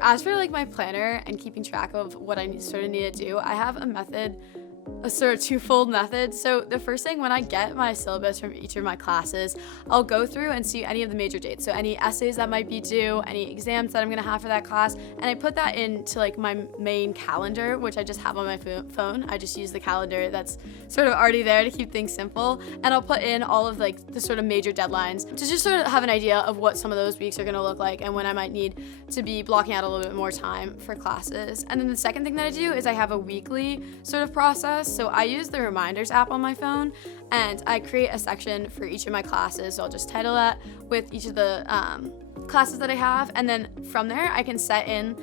As for like my planner and keeping track of what I sort of need to do, I have a method, a sort of twofold method. So the first thing, when I get my syllabus from each of my classes, I'll go through and see any of the major dates. So any essays that might be due, any exams that I'm gonna have for that class, and I put that into like my main calendar, which I just have on my phone. I just use the calendar that's sort of already there to keep things simple. And I'll put in all of like the sort of major deadlines to just sort of have an idea of what some of those weeks are gonna look like and when I might need to be blocking out a little bit more time for classes. And then the second thing that I do is I have a weekly sort of process. So I use the reminders app on my phone, and I create a section for each of my classes. So I'll just title that with each of the classes that I have, and then from there I can set in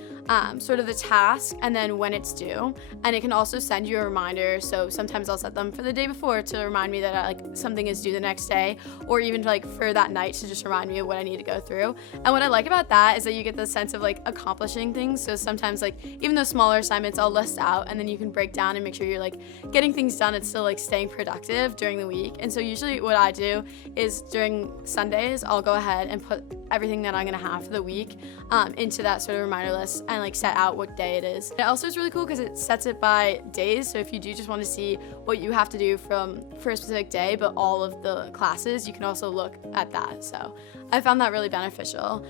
sort of the task and then when it's due, and it can also send you a reminder. So sometimes I'll set them for the day before to remind me that like something is due the next day, or even like for that night to just remind me of what I need to go through. And what I like about that is that you get the sense of like accomplishing things. So sometimes like even those smaller assignments I'll list out, and then you can break down and make sure you're like getting things done and still like staying productive during the week. And so usually what I do is during Sundays I'll go ahead and put everything that I'm gonna have for the week into that sort of reminder list, and like set out what day it is. It also is really cool because it sets it by days. So if you do just want to see what you have to do for a specific day, but all of the classes, you can also look at that. So I found that really beneficial.